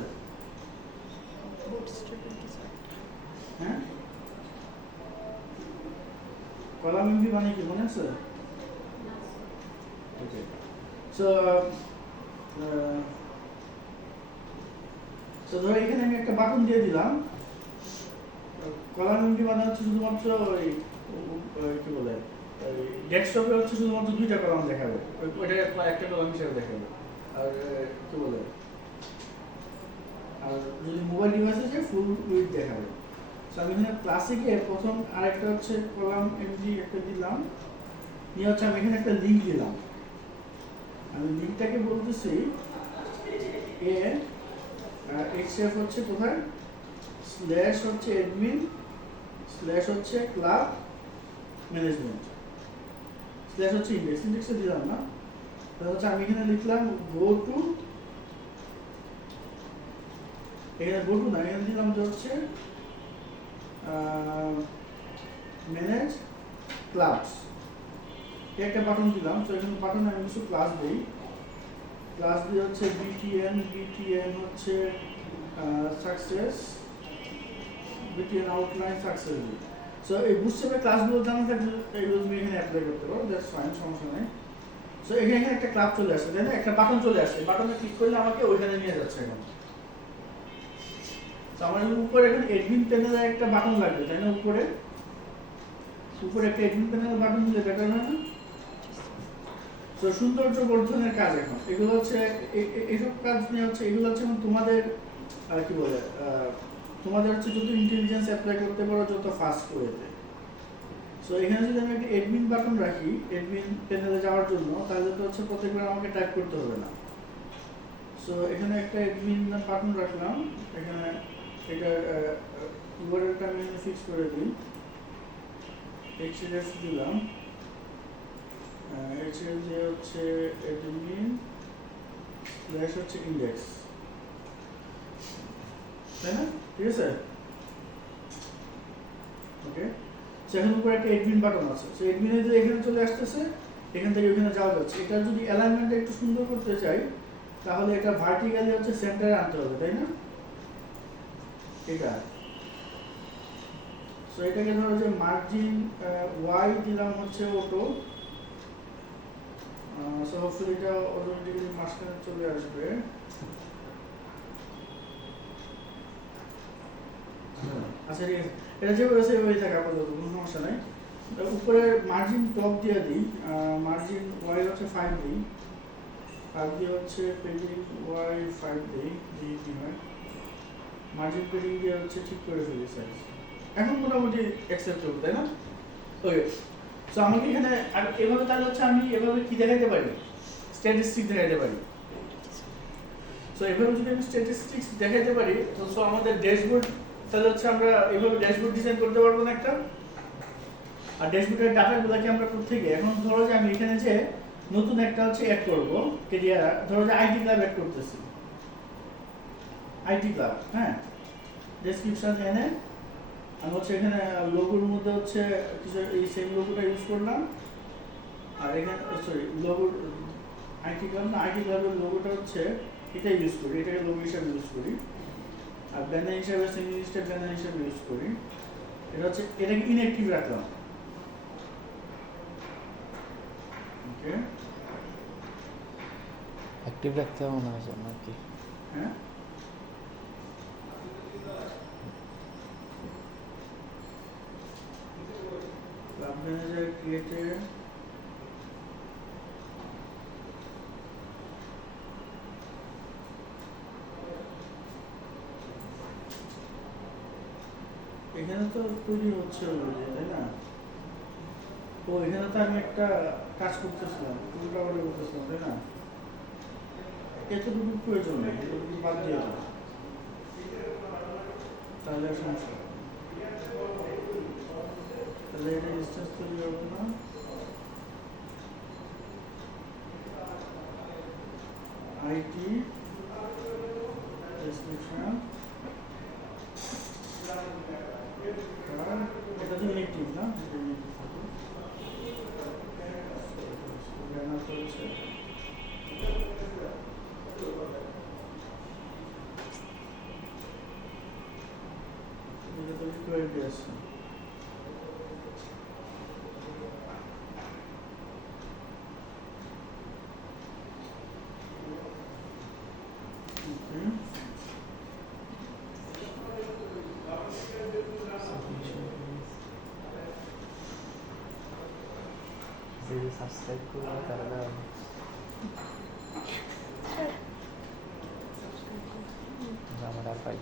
হ্যাঁ, কলাম এমডি মানে কি মনে আছে? ওকে, সো তো ধরো এখানে আমি একটা বাটন দিয়ে দিলাম। কলাম এমডি মানে হচ্ছে শুধুমাত্র ওই কি বলে ডেস্কটপে হচ্ছে শুধুমাত্র 2টা কলাম দেখাবে, ওইটা একটা কলাম হিসেবে দেখাবে। আর কি বলে, আর যদি মোবাইল ডিভাইসে যে ফুল উইথ দেখাবে। সো আমি এখানে ক্লাসিকে প্রথম আরেকটা হচ্ছে কলাম এমডি একটা দিলাম, নিয়ে হচ্ছে আমি এখানে একটা লিঙ্ক দিলাম। আমি লিঙ্কটাকে বলতেছি এ এক্সএফ হচ্ছে কোথায়, স্ল্যাশ হচ্ছে অ্যাডমিন, স্ল্যাশ হচ্ছে ক্লাব ম্যানেজমেন্ট, স্ল্যাশ হচ্ছে ইন্ডেক্সে দিলাম না। তাহলে হচ্ছে আমি এখানে লিখলাম গো টু, এখানে গো টু না, এখানে দিলাম যে হচ্ছে ম্যানেজ ক্লাবস, একটা বাটন দিলাম। তো এখানে বাটনে আমি কিছু ক্লাস দিই, ক্লাস বি হচ্ছে বিটিএন, বিটিএন হচ্ছে success, BTN outline success. So এই বুস্টআপের ক্লাসগুলো জানা থাকলে এইগুলো তুমি এখানে অ্যাপ্লাই করতে পারো, দ্যাটস ফাইন, সমস্যা নেই। সো এখানে একটা ক্লাব চলে আসছে, তাই না? একটা বাটন চলে আসছে, বাটনে ক্লিক করলে আমাকে ওইখানে নিয়ে যাচ্ছে এখন। তো আমার উপরে এখন অ্যাডমিন প্যানেলে একটা বাটন লাগবে, তাই না? উপরে একটা অ্যাডমিন প্যানেলের বাটন দিলে বেটার হয় না? তো সৌন্দর্য বর্ধনের কাজ এখন এগুলো হচ্ছে এইসব কাজ নিয়ে হচ্ছে, এগুলো হচ্ছে এখন তোমাদের কি বলে তোমাদের হচ্ছে যত ইন্টেলিজেন্স অ্যাপ্লাই করতে পারো যত ফাস্ট ওয়েতে। সো এখানে যদি আমি একটা অ্যাডমিন বাটন রাখি অ্যাডমিন প্যানেলে যাওয়ার জন্য, তাহলে তো হচ্ছে প্রত্যেকবার আমাকে টাইপ করতে হবে না। সো এখানে একটা অ্যাডমিন বাটন রাখলাম, এখানে এটা ইউআরএলটা আমি ফিক্স করে দিই, এক্সএলএস দিলাম, এক্সএল দিয়ে হচ্ছে অ্যাডমিন স্ল্যাশ হচ্ছে ইন্ডেক্স, তাই না? ঠিক আছে, ওকে। সেখানে উপরে একটা অ্যাডমিন বাটন আছে, সেই অ্যাডমিনে যদি এখানে চলে আসতেছে, এখান থেকে ওখানে যাওয়া যাচ্ছে। এটা যদি অ্যালাইনমেন্টটা একটু সুন্দর করতে চাই, তাহলে এটা ভার্টিক্যালি হচ্ছে সেন্টারে আনতে হবে, তাই না? এটা সো এটাকে ধরো যে মার্জিন ওয়াই দিলাম হচ্ছে অটো, সো হোপফুলি এটা অটোমেটিক্যালি মাঝখানে চলে আসবে। আচ্ছা ঠিক আছে, এটা যেভাবে আছে ওইভাবেই থাকে আপাতত, কোনো সমস্যা নাই। উপরে মার্জিন টপ দিয়ে দিই, মার্জিন ওয়াই হচ্ছে 5 দিই, আর দিয়ে হচ্ছে পেডিং ওয়াই 5 দিই, দিয়ে কি হয় মার্জিন পেডিং দিয়ে হচ্ছে ঠিক করে ফেলি সাইজ। এখন মোটামুটি অ্যাকসেপ্ট করবো, তাই না? ওকে। সো আমাকে এখানে আর এভাবে তাহলে হচ্ছে আমি এভাবে কি দেখাইতে পারি, স্ট্যাটিস্টিক দেখাইতে পারি। সো এভাবে যদি আমি স্ট্যাটিস্টিক্স দেখাইতে পারি, তো সো আমাদের ড্যাশবোর্ড, তাহলে হচ্ছে আমরা এভাবে ড্যাশবোর্ড ডিজাইন করতে পারবো না একটা? আর ড্যাশবোর্ডের ডাটাগুলোকে আমরা কোত্থেকে, এখন ধরো যে আমি এখানে যে নতুন একটা হচ্ছে অ্যাড করবো কেরিয়ার, ধরো যে আইটি ক্লাব অ্যাড করতেছি, আইটি ক্লাব, হ্যাঁ, ডেসক্রিপশন এনে আমি হচ্ছে এখানে লোগোর মধ্যে হচ্ছে কিছু এই সেম লোগোটা ইউজ করলাম, আর এখানে সরি লোগোর আইটি ক্লাব না, আইটি ক্লাবের লোগোটা হচ্ছে এটা ইউজ করি, এটাকে লোগো হিসাবে ইউজ করি, আর ব্যানার হিসাবে সিঙ্গল স্টেপ ব্যানার হিসাবে ইউজ করি। এটা হচ্ছে এটাকে ইনঅ্যাক্টিভ রাখলাম, ওকে। অ্যাক্টিভ রাখতে হবে মনে হয় নাকি? হ্যাঁ, ক্লাব ম্যানেজার ক্রিয়েটেড, এখানে তো তৈরি হচ্ছে অলরেডি, তাই না? তো এখানে তো আমি একটা কাজ করতেছিলাম, উল্টা করে করতেছিলাম, তাই না? এতটুকু প্রয়োজন নেই, এতটুকু বাদ দিয়ে দাও, তাহলে আর সমস্যা হবে না। তাহলে এটা ডিস্টেন্স তৈরি হবে না, আইটি ডেসক্রিপশন, এটা তো ইনঅ্যাক্টিভ না, এটা ইনঅ্যাক্টিভ থাকে, ব্যানার তো হচ্ছে এটা তো রিকোয়ারিটি আছে। যদি সাবস্ক্রাইব করবো তাহলে আমার আর পাই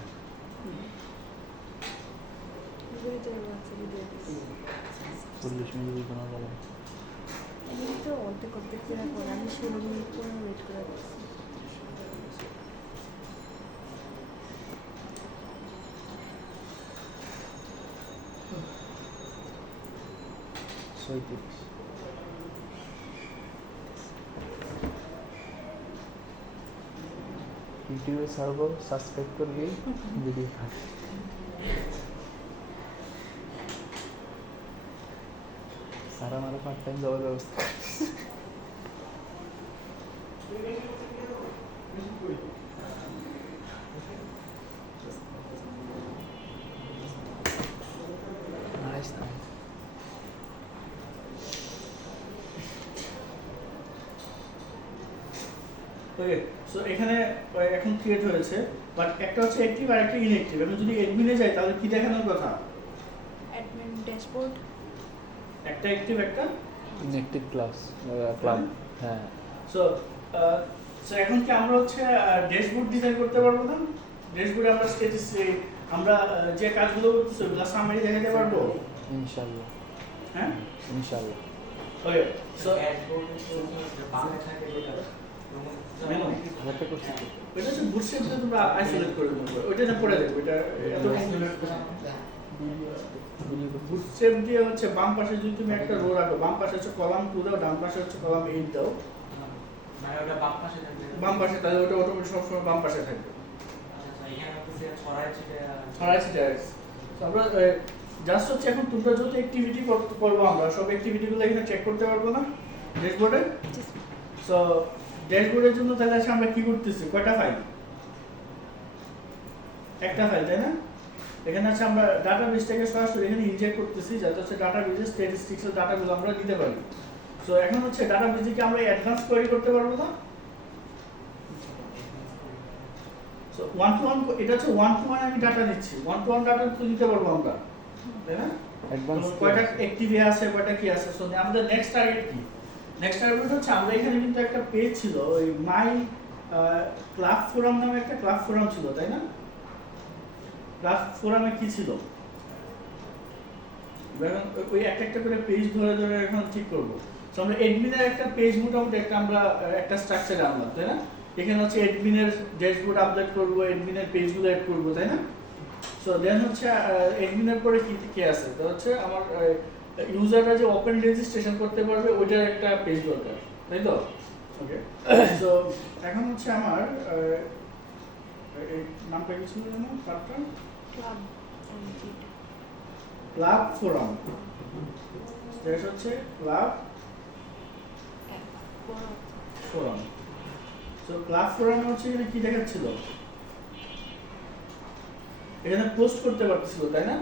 40 মিনিট কোনো যাবে না। তো অর্ধেক অর্ধেক করে পরে আমি 16 মিনিট পরে ওয়েট করে দিচ্ছি। ইউটিউবে ছাড়বো, সাবস্ক্রাইব করবি, ভিডিও সারা আমার পার্ট টাইম জবের ব্যবস্থা। ওকে, সো এখানে এখন ক্রিয়েট হয়েছে, বাট একটা হচ্ছে অ্যাক্টিভ আর একটা ইনঅ্যাক্টিভ। আমি যদি অ্যাডমিনে যাই তাহলে কি দেখানোর কথা? Admin dashboard. একটা অ্যাক্টিভ, একটা ইনঅ্যাক্টিভ ক্লাব। হ্যাঁ, সো সো এখন কি আমরা হচ্ছে ড্যাশবোর্ড ডিজাইন করতে পারবো না? ড্যাশবোর্ডে আমরা স্ট্যাটাস আমরা যে কাজগুলো করতেছি ওগুলো সামারি দেখাতে পারবো, ইনশাআল্লাহ হ্যাঁ? ইনশাআল্লাহ। ওকে, সো ব্যাপারটা করছি তো। এটা হচ্ছে বুটস্ট্র্যাপটা তোমরা আইসোলেট করে দেবো, ওইটা না পড়ে দেবো, এটা এত বুটস্ট্র্যাপ দিয়ে হচ্ছে বাম পাশে যদি তুমি একটা রো রাখো, বাম পাশে হচ্ছে কলাম 2 দাও, ডান পাশে হচ্ছে কলাম 8 দাও, মানে ওটা বাম পাশে থাকবে। বাম পাশে, তাহলে ওটা অটোমেটিক সবসময় বাম পাশে থাকবে। আচ্ছা, এখানে হচ্ছে ছড়ায় ছিটে ছড়াই ছিটাই আছে। তো আমরা জাস্ট হচ্ছে এখন তোমরা যত অ্যাক্টিভিটি করবো আমরা সব অ্যাক্টিভিটিগুলো এখানে চেক করতে পারবো না ড্যাশবোর্ডে। সো ড্যাশবোর্ডের জন্য তাহলে আছে আমরা কি করতেছি, কয়টা ফাইল? একটা ফাইল, তাই না? এখানে আছে আমরা ডাটাবেসটাকে সরাসরি এখানে ইনজেক্ট করতেছি যাতে হচ্ছে ডাটাবেসের স্ট্যাটিস্টিক্সের ডাটাগুলো আমরা নিতে পারি। সো এখন হচ্ছে ডাটাবেসে কি আমরা অ্যাডভান্স কোয়েরি করতে পারবো না? সো ওয়ান টু ওয়ান, এটা হচ্ছে ওয়ান টু ওয়ান আমি ডাটা নিচ্ছি, ওয়ান টু ওয়ান ডাটা তো নিতে পারবো আমরা, তাই না? অ্যাডভান্স কয়টা অ্যাক্টিভে আছে, কয়টা কি আছে। সো আমাদের নেক্সট টার্গেট কি? নেক্সট টার্গেট হচ্ছে আমরা এখানে কিন্তু একটা পেজ ছিল, ওই মাই ক্লাব ফোরাম নামে একটা ক্লাব ফোরাম ছিল, তাই না? ক্লাব ফোরামে কি ছিল? এখন ওই একটা একটা করে পেজ ধরে ধরে এখন ঠিক করব। সো আমরা অ্যাডমিনের একটা পেজ মোটামুটি একটা আমরা একটা স্ট্রাকচারে আনলাম, তাই না? এখানে হচ্ছে অ্যাডমিনের ড্যাশবোর্ড আপডেট করব, অ্যাডমিনের পেজগুলো অ্যাড করব, তাই না? সো দেন হচ্ছে অ্যাডমিনের পরে কি কি আছে? তো হচ্ছে আমার ইউজাররা যে ওপেন রেজিস্ট্রেশন করতে পারবে ওইটার একটা পেজ দরকার, তাই তো? ওকে, সো এখন হচ্ছে আমার এই নামটা কি ছিল জানো ক্লাবটা? Club club forum. স্ট্যাটাস হচ্ছে ক্লাব ফোরাম। সো ক্লাব ফোরামে হচ্ছে এখানে কি দেখাচ্ছিল? এখানে পোস্ট করতে পারতেছিল, তাই না?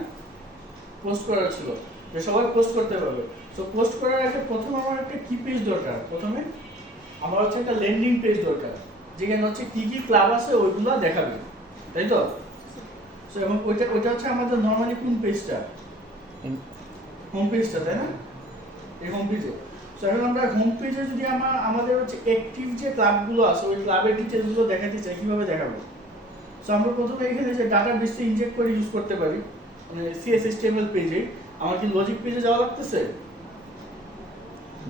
পোস্ট করার ছিল যে সবাই পোস্ট করতে পারবে। সো পোস্ট করার আগে প্রথম আমার একটা কি পেজ দরকার? প্রথমে আমার হচ্ছে একটা ল্যান্ডিং পেজ দরকার যেখানে হচ্ছে কি কি ক্লাব আছে ওইগুলো দেখাবে, তাই তো? সো এবং ওইটা হচ্ছে আমাদের নরমালি কোন পেজটা? হোম পেজটা, তাই না? এই হোম পেজে। সো এখন আমরা হোম পেজে যদি আমাদের হচ্ছে অ্যাক্টিভ যে ক্লাবগুলো আছে ওই ক্লাবের ডিটেলসগুলো দেখাতে চাই, কিভাবে দেখাবো? সো আমরা প্রথমে এখানে যে ডাটাবেসটা ইনজেক্ট করে ইউজ করতে পারি, মানে CSS/HTML পেজে। আমার কি লজিক পেজে যাওয়া লাগতেছে?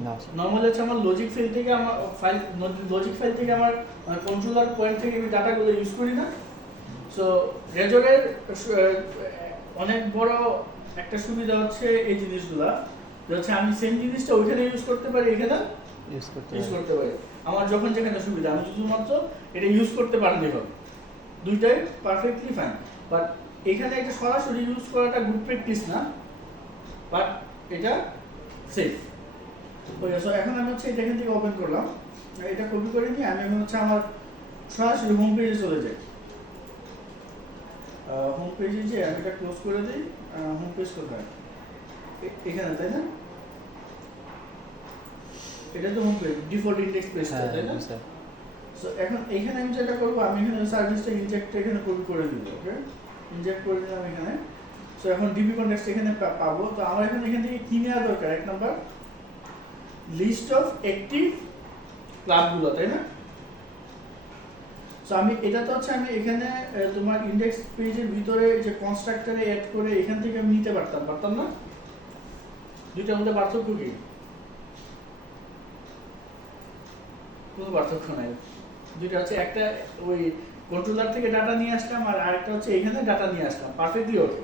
না, নরমালি হচ্ছে আমার লজিক ফাইল থেকে আমার কন্ট্রোলার পয়েন্ট থেকে আমি ডাটাগুলো ইউজ করি না। সো রেজরের অনেক বড় একটা সুবিধা হচ্ছে এই জিনিসগুলা, যে হচ্ছে আমি সেম জিনিসটা ওইখানে ইউজ করতে পারি, এখানে ইউজ করতে পারি। আমার যখন যেখানে সুবিধা আমি শুধুমাত্র এটা ইউজ করতে পারলেই হবে, দুইটাই পারফেক্টলি ফাইন। বাট এখানে এটা সরাসরি ইউজ করাটা গুড প্র্যাকটিস না, বাট এটা সেফ। ওকে, সো এখন আমি হচ্ছে এটা এখান থেকে ওপেন করলাম, এটা কপি করে নিয়ে আমি এখন হচ্ছে আমার সরাসরি হোম পেজে চলে যাই। হোম পেজে যে আমি এটা ক্লোজ করে দিই। হোম পেজ কোথায়? এখানে, তাই না? এটা তো হোম পেজ, ডিফল্ট ইন্ডেক্স পেজটা, তাই না? সো এখন এখানে আমি যেটা করবো, আমি এখানে সার্ভিসটা ইনজেক্টটা এখানে কপি করে দিব। ওকে, ইনজেক্ট করে দিলাম এখানে। সো এখন ডিবি কনটেক্সট এখানে পাবো। তো আমার এখান থেকে কি নেওয়া দরকার? এক নাম্বার লিস্ট অফ অ্যাক্টিভ ক্লাবগুলো, তাই না? সো আমি এটা তো হচ্ছে আমি এখানে তোমার ইনডেক্স পেজের ভিতরে যে কনস্ট্রাক্টরে অ্যাড করে এখান থেকে আমি নিতে পারতাম না? দুইটার মধ্যে পার্থক্য কি? কোনো পার্থক্য নাই। দুইটা হচ্ছে একটা ওই কন্ট্রোলার থেকে ডাটা নিয়ে আসলাম আর আরেকটা হচ্ছে এখানে ডাটা নিয়ে আসলাম, পারফেক্টলি ওকে।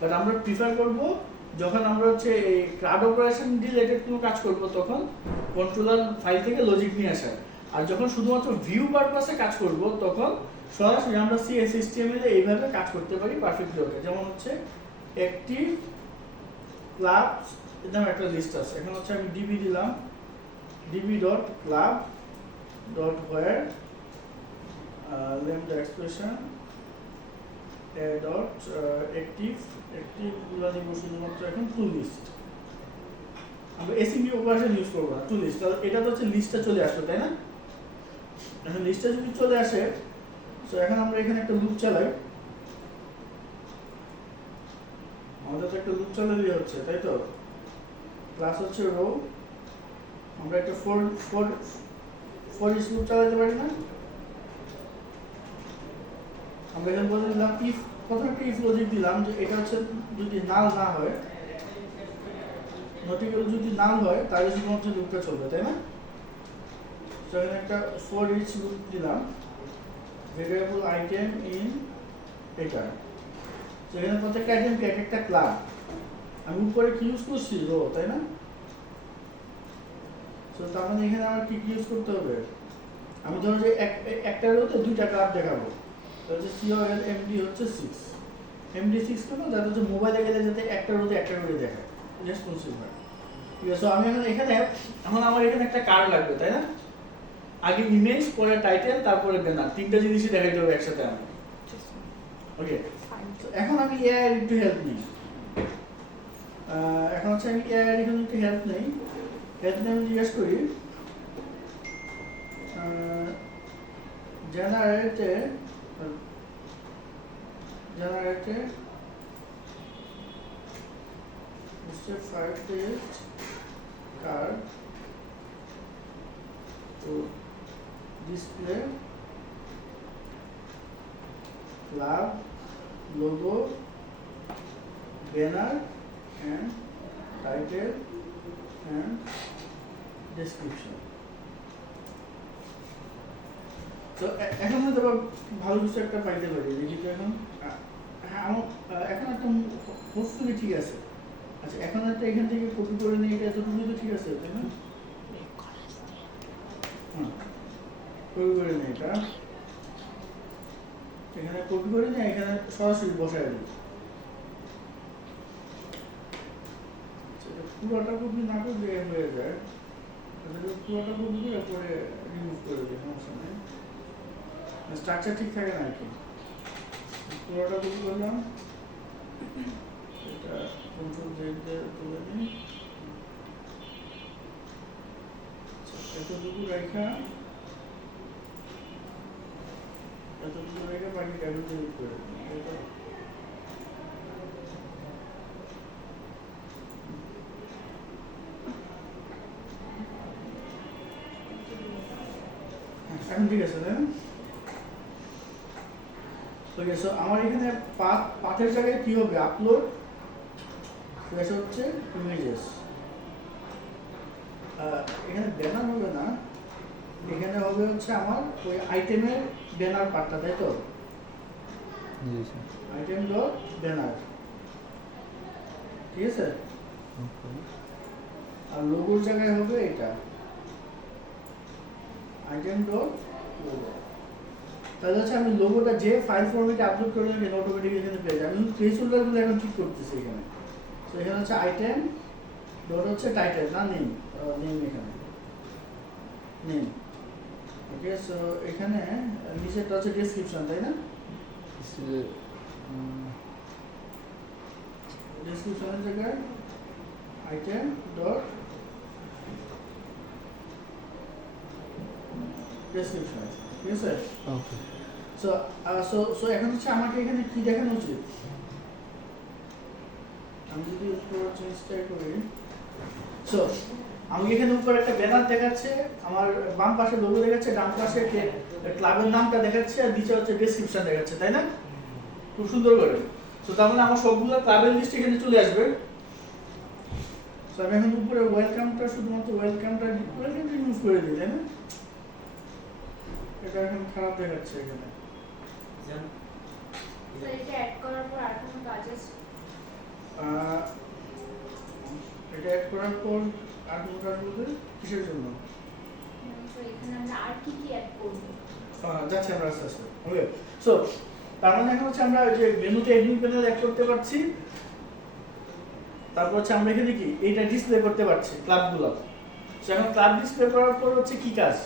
বাট আমরা প্রিফার করব যখন আমরা হচ্ছে এই ক্লাউড অপারেশন রিলেটেড কোনো কাজ করব তখন কন্ট্রোলার ফাইল থেকে লজিক নিয়ে আসা। আর যখন শুধুমাত্র ভিউ পারপাসে কাজ করব তখন সরাসরি আমরা CSS/HTML এ এইভাবে কাজ করতে পারি, পারফেক্টলি ওকে। যেমন হচ্ছে অ্যাক্টিভ ক্লাবস এরকম একটা লিস্ট আছে। এখন হচ্ছে আমি ডিবি দিলাম, db.club.where lambda expression active গুলো নিব শুধুমাত্র এখন টু লিস্ট। আমরা ACB অপারেশন ইউজ করব না, টু লিস্ট। তাহলে এটা তো হচ্ছে লিস্টটা চলে আসলো, তাই না? এখন লিস্টে যদি চলে আসে, সো এখন আমরা এখানে একটা লুপ চালাই, আমাদের তো একটা লুপ চালালেই হচ্ছে, তাই তো? ক্লাস হচ্ছে রো, আমরা একটা ফর ইচ লুপ চালাতে পারি না? আমরা এখানে বলে দিলাম ইফ, প্রথমে একটা ইফ লজিক দিলাম যে এটা হচ্ছে যদি নাল না হয়, নট ইকুয়াল যদি নাল হয় তাহলে শুধুমাত্র লুপটা চলবে, তাই না? তো এখানে একটা ফর ইচ লুপ দিলাম, ভেরিয়েবল আইটেম ইন এটা। তো এখানে প্রত্যেকটা আইটেমকে এক একটা ক্লাস, আমি উপরে কি ইউজ করছি, রো, তাই না? তো তার মানে এখানে আমার কি ইউজ করতে হবে, আমি ধরো যে একটা রোতে দুইটা ক্লাস দেখাবো, তাহলে COL MD হচ্ছে 6, MD 6 করবো যাতে হচ্ছে মোবাইলে গেলে যাতে একটা রোতে একটা করে দেখায়, রেসপন্সিভ হয়। ঠিক আছে, আমি এখন আমার এখানে একটা কার্ড লাগবে, তাই না? আগে ইমেজ, পরে টাইটেল, তারপরে ব্যানার, তিনটা জিনিসই দেখাইতে হবে একসাথে আমি। ওকে, এখন আমি এআই একটু হেল্প নিই। এখন হচ্ছে আমি এআই এখানে একটু হেল্প নেই। হেল্প নিয়ে আমি জিজ্ঞেস করি জেনারেটে five text card to display club logo, banner and title and description. তো এখন হয়তো ভালো কিছু একটা পাইতে পারি, দেখি তো এখন। হ্যাঁ, আমার এখন একটা হোপফুলি ঠিক আছে। আচ্ছা, এখন একটা এখান থেকে কপি করে নিয়ে এটা এতটুকু তো ঠিক আছে, তাই না? হ্যাঁ, কপি করে নিই এটা, এখানে কপি করে নিয়ে এখানে সরাসরি বসায় দিই। পুরোটা কপি না করলে হয়ে যায়, পুরোটা কপি করে পরে রিমুভ করে দিই, সমস্যা নেই, স্ট্রাকচার ঠিক থাকে না আর কি। পুরোটা কপি করলাম, এটা কন্ট্রোল জেড দিয়ে তুলে নিই, এতটুকু রেখা বাকি ট্যাবলেট ডিলিট করে দিই। এটা এখন ঠিক আছে, তাই না? ওকে, সো আমার এখানে পাথের জায়গায় কি হবে, আপলোড ফ্রেশ হচ্ছে ইমেজেস। এখানে ব্যানার হবে না, এখানে হবে হচ্ছে আমার ওই আইটেমের ব্যানার পার্টটা, তাই তো? জি স্যার। আইটেম ডট ব্যানার, ঠিক আছে? আর লোগোর জায়গায় হবে এটা আইটেম ডট লোগো। তাহলে হচ্ছে আমি লোগোটা যে ফাইল ফরম্যাটে আপলোড করে দেবেন অটোমেটিক্যালি এখানে পেয়ে যাবেন। আমি প্লেসহোল্ডারগুলো এখন ঠিক করতেছি এখানে। তো এখানে হচ্ছে আইটেম ডট হচ্ছে টাইটেল, না নেম, এখানে নেম। ওকে, সো এখানে নিচেরটা হচ্ছে ডেসক্রিপশন, তাই না? ডেসক্রিপশনের জায়গায় আইটেম ডট ডেসক্রিপশন, ঠিক আছে? ওকে। সো সো এখন হচ্ছে আমাকে এখানে কি দেখানো উচিত? আমি যদি উপর চেঞ্জটা করি, সো আমি এখানে উপরে একটা ব্যানার দেখাচ্ছে, আমার বাম পাশে লোগো দেখাচ্ছে, ডান পাশে ক্লাবের নামটা দেখাচ্ছে, আর নিচে হচ্ছে ডেসক্রিপশন দেখাচ্ছে, তাই না? খুব সুন্দর করে। সো তার মানে আমার সবগুলো ক্লাবের লিস্ট এখানে চলে আসবে। সো আমি এখন উপরে ওয়েলকামটা শুধুমাত্র ওয়েলকামটা রিমুভ করে দিই, তাই না? এটা এখন খারাপ দেখাচ্ছে এখানে। স্যার, এটা অ্যাড করার পর আর কোনো কাজ আছে? এটা অ্যাড করার পর আর কোনো কাজ বলতে কিসের জন্য? তো এখানে আমরা আর কি কি অ্যাড করব? যাচ্ছে আমরা আস্তে আস্তে। ওকে, সো তার মানে এখন হচ্ছে আমরা যে মেনুতে এডমিন প্যানেল অ্যাড করতে পারছি, তারপর হচ্ছে আমরা এখানে কি এটা ডিসপ্লে করতে পারছি ক্লাবগুলো। সো এখন ক্লাব ডিসপ্লে করার পর হচ্ছে কি কাজ?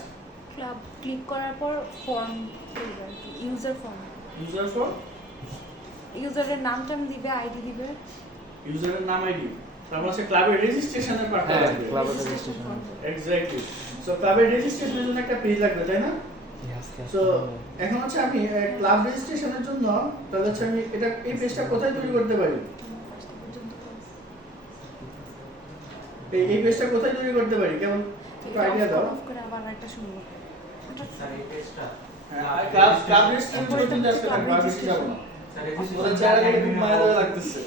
ক্লাব ক্লিক করার পর ফর্ম খুলবে, ইউজার ফর্ম, ইউজার ফর্ম, ইউজারের নামটা দিবে, আইডি দিবে, ইউজারের নাম আইডি, তারপর হচ্ছে ক্লাবের রেজিস্ট্রেশনের পার্টটা হ্যাঁ, লাগবে। ক্লাবের রেজিস্ট্রেশন। এক্স্যাক্টলি। সো ক্লাবের রেজিস্ট্রেশনের জন্য একটা পেজ লাগবে, তাই না? সো এখন হচ্ছে আমি ক্লাব রেজিস্ট্রেশনের জন্য তাহলে হচ্ছে আমি এটা এই পেজটা কোথায় তৈরি করতে পারি? এই পেজটা কোথায় তৈরি করতে পারি কেমন একটু আইডিয়া দাও। অফ করে আবার একটা শুনবো স্যার এই পেজটা ক্লাব রেজিস্ট্রেশন পর্যন্ত আজকে থাকবে আর বেশি যাবো না। স্যার ওরা চেহারা দেখে খুব মায়া দেওয়া লাগতেছে।